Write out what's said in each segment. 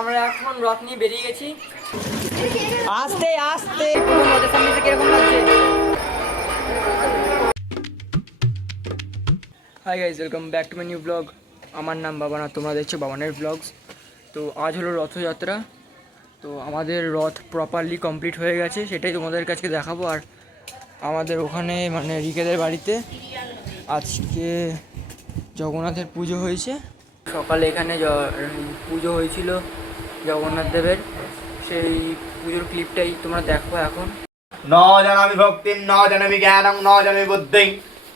আমরা এখন রথ নিয়ে বেরিয়ে গেছি। আস্তে আস্তে রথের সামনে থেকে কিরকম লাগছে? Hi guys, welcome back to my new blog. আমার নাম বাবান আর তোমরা দেখছো বাবানের ব্লগস। তো আজ হলো রথযাত্রা। তো আমাদের রথ প্রপারলি কমপ্লিট হয়ে গেছে, সেটাই তোমাদের কাছে দেখাবো। আর আমাদের ওখানে মানে রিকেদের বাড়িতে আজকে জগন্নাথের পুজো হয়েছে। সকালে এখানে পুজো হয়েছিল জগন্নাথ দেবের, সেই পুজোর ক্লিপটাই তোমরা দেখো এখন। ন জানামি ভক্তিম, ন জানামি জ্ঞানং, ন জানামি বুদ্ধিং,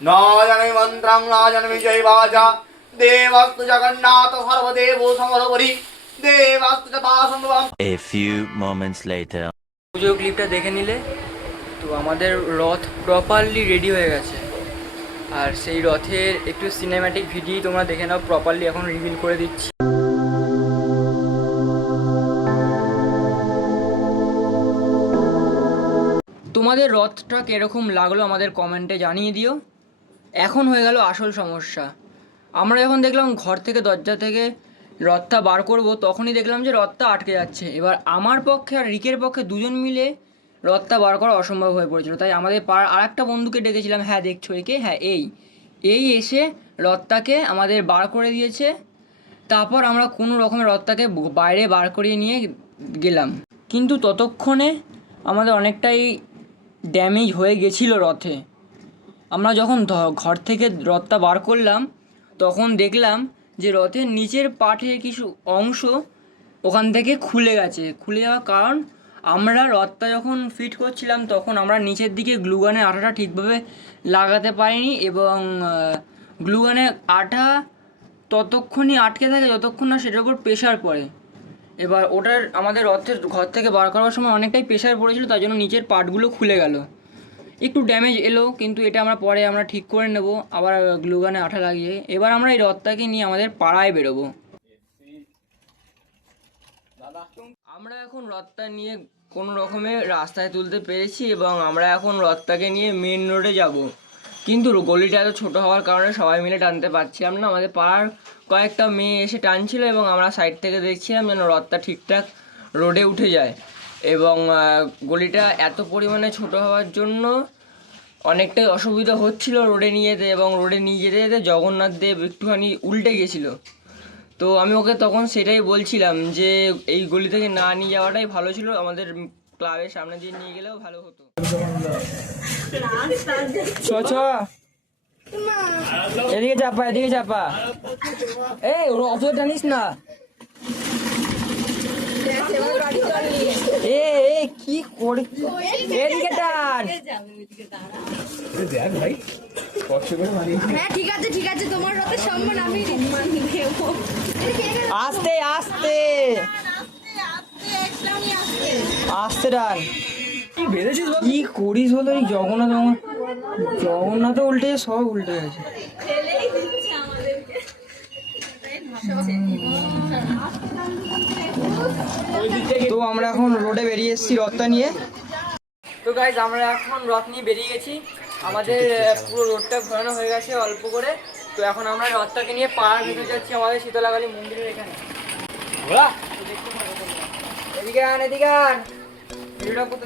ন জানামি মন্ত্রং, ন জানামি জৈবাচা। দেবাস্তু Jagannath সর্বদেব সমরবরি, দেবাস্তু যথাসম্ভবম। A few moments later. পুজোর ক্লিপটা দেখে নিলে তো আমাদের রথ প্রপারলি রেডি হয়ে গেছে। আর সেই রথের একটু সিনেম্যাটিক ভিডিও তোমরা দেখে নাও, প্রপারলি এখন রিভিল করে দিচ্ছি। তোমাদের রথটা কীরকম লাগলো আমাদের কমেন্টে জানিয়ে দিও। এখন হয়ে গেল আসল সমস্যা। আমরা যখন দেখলাম ঘর থেকে দরজা থেকে রথটা বার করব, তখনই দেখলাম যে রথটা আটকে যাচ্ছে। এবার আমার পক্ষে আর রিকের পক্ষে দুজন মিলে রথটা বার করা অসম্ভব হয়ে পড়েছিল। তাই আমাদের পাড়ার আর একটা বন্ধুকে ডেকেছিলাম, হ্যাঁ দেখছো একে, হ্যাঁ এই এসে রথটাকে আমাদের বার করে দিয়েছে। তারপর আমরা কোনো রকমের রথটাকে বাইরে বার করিয়ে নিয়ে গেলাম। কিন্তু ততক্ষণে আমাদের অনেকটাই ড্যামেজ হয়ে গেছিলো রথে। আমরা যখন ঘর থেকে রথটা বার করলাম, তখন দেখলাম যে রথের নিচের পাটের কিছু অংশ ওখান থেকে খুলে গেছে। খুলে যাওয়ার কারণ, আমরা রথটা যখন ফিট করছিলাম তখন আমরা নিচের দিকে গ্লুগানের আঠাটা ঠিকভাবে লাগাতে পারিনি, এবং গ্লুগানের আঠা ততক্ষণই আটকে থাকে যতক্ষণ না সেটার উপর প্রেশার পড়ে। এবার ওটার আমাদের রথের ঘর থেকে বার করার সময় অনেকটাই প্রেশার পড়েছিল, তাই জন্য নিচের পার্টগুলো খুলে গেল, একটু ড্যামেজ এলো। কিন্তু এটা আমরা ঠিক করে নেব আবার গ্লুগানে আঠা লাগিয়ে। এবার আমরা এই রথটাকে নিয়ে আমাদের পাড়ায় বেরোবো। আমরা এখন রথটা নিয়ে কোনো রকমে রাস্তায় তুলতে পেরেছি, এবং আমরা এখন রথটাকে নিয়ে মেন রোডে যাব। কিন্তু গলিটা এত ছোটো হওয়ার কারণে সবাই মিলে টানতে পারছিলাম না। আমাদের পাড়ার কয়েকটা মেয়ে এসে টানছিল, এবং আমরা সাইড থেকে দেখছিলাম যেন রথটা ঠিকঠাক রোডে উঠে যায়। এবং গলিটা এত পরিমাণে ছোট হওয়ার জন্য অনেকটাই অসুবিধা হচ্ছিল রোডে নিয়ে যেতে, এবং রোডে নিয়ে যেতে যেতে জগন্নাথ দেব একটুখানি উল্টে গেছিলো। তো আমি ওকে তখন সেটাই বলছিলাম যে এই গলি থেকে না নিয়ে যাওয়াটাই ভালো ছিল, আমাদের ক্লাবের সামনে দিয়ে নিয়ে গেলেও ভালো হতো। এদিকে চাপা এই অত টানিস না। কি করে এদিকে টান। ঠিক আছে তোমার রথের সম্মান আমি নেব। আস্তে আস্তে আস্তে টান। কি করিস বলো, এই জগন্নাথ উল্টে সব উল্টে গেছে। তো আমরা এখন রোডে বেরিয়ে এসেছি রথটা নিয়ে। তো গাইজ, আমরা এখন রথ নিয়ে বেরিয়ে গেছি। আমাদের পুরো রোডটা ঘোরানো হয়ে গেছে অল্প করে। তো এখন আমরা রথটাকে নিয়ে পাড়ার ভিতরে যাচ্ছি আমাদের শীতলাকালী মন্দিরের এখানে। এদিকে আন ভিডিওটা করতে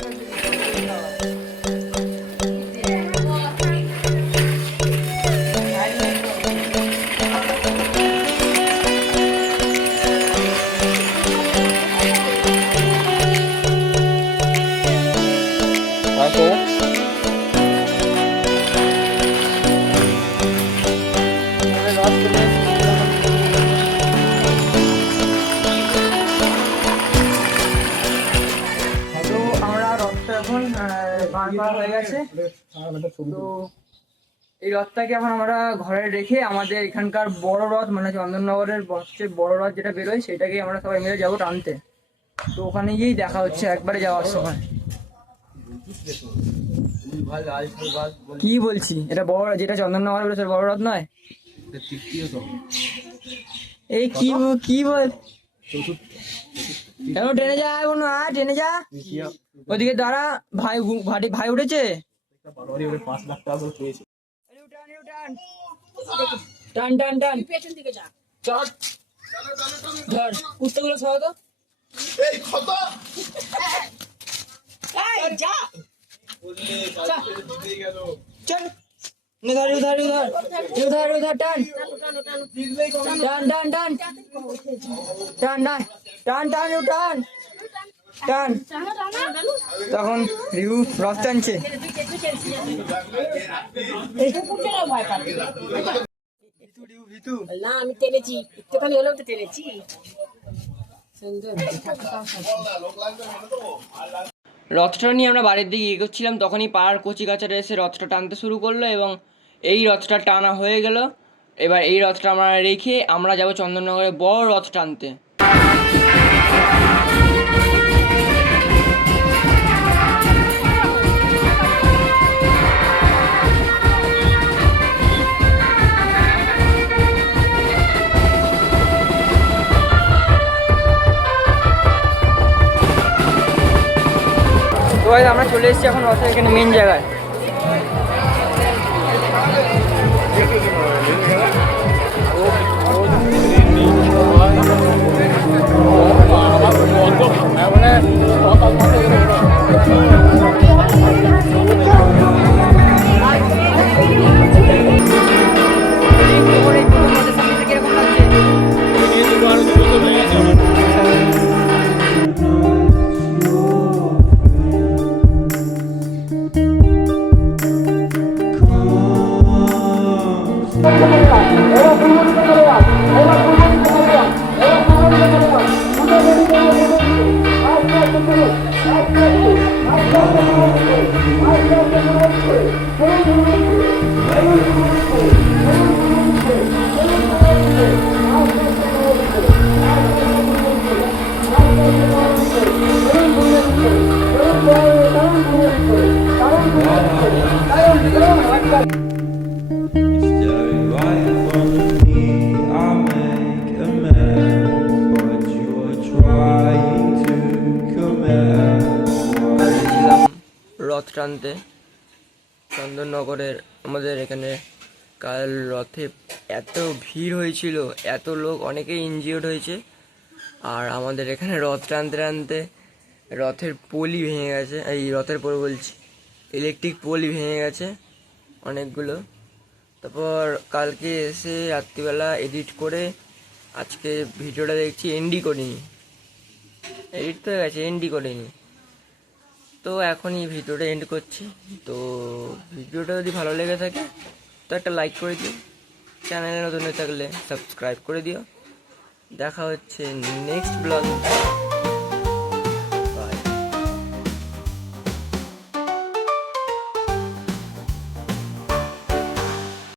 হয়ে গেছে। তো এই রথটাকে এখন আমরা ঘরে রেখে আমাদের এখানকার বড় রথ, মানে চন্দননগরের সবচেয়ে বড় রথ যেটা বেরোয়, সেটাকে আমরা সবাই মিলে যাবো টানতে। তো ওখানে গিয়েই দেখা হচ্ছে একবারে যাওয়ার সময়। কি বলছি, এটা বড়, যেটা চন্দননগর বেরোচ্ছে বড় রথ নয়? এই কি বল, ট্রেনে যা, ট্রেনে যা, ওদিকে দাঁড়া। ভাই উঠেছে। টান টান টান, চল ধর কুত্তাগুলো সহ তো। चल उधर उधर उधर उधर उधर turn turn turn turn turn turn turn turn টান তখন রিউ রথ টানছে না আমি টেনেছি একটুখানি হলেও তো টেনেছি সুন্দর রথটা নিয়ে আমরা বাড়ির দিকে এগোচ্ছিলাম, তখনই পাড়ার কচি কাচারা এসে রথটা টানতে শুরু করলো এবং এই রথটা টানা হয়ে গেল। এবার এই রথটা আমরা রেখে আমরা যাব চন্দননগরে বড় রথ টানতে। তো আমরা চলে এসেছি এখন রথের এখানে মেন জায়গায়। রথ টানতে চন্দননগরের আমাদের এখানে কাল রথে এত ভিড় হয়েছিল, এত লোক, অনেকেই ইনজিওর্ড হয়েছে। আর আমাদের এখানে রথ টানতে টানতে রথের পোলই ভেঙে গেছে, এই রথের পোল বলছি, ইলেকট্রিক পোলই ভেঙে গেছে অনেকগুলো। তারপর কালকে এসে রাত্রিবেলা এডিট করে আজকে ভিডিওটা দেখছি, এন্ডি করিনি, এডিট তো হয়ে গেছে, এন্ডি করিনি। তো এখনই ভিডিওটা এন্ড করছি। তো ভিডিওটা যদি ভালো লেগে থাকে তো একটা লাইক করে দিও, চ্যানেলে নতুন হয়ে থাকলে সাবস্ক্রাইব করে দিও। দেখা হচ্ছে নেক্সট ব্লগ।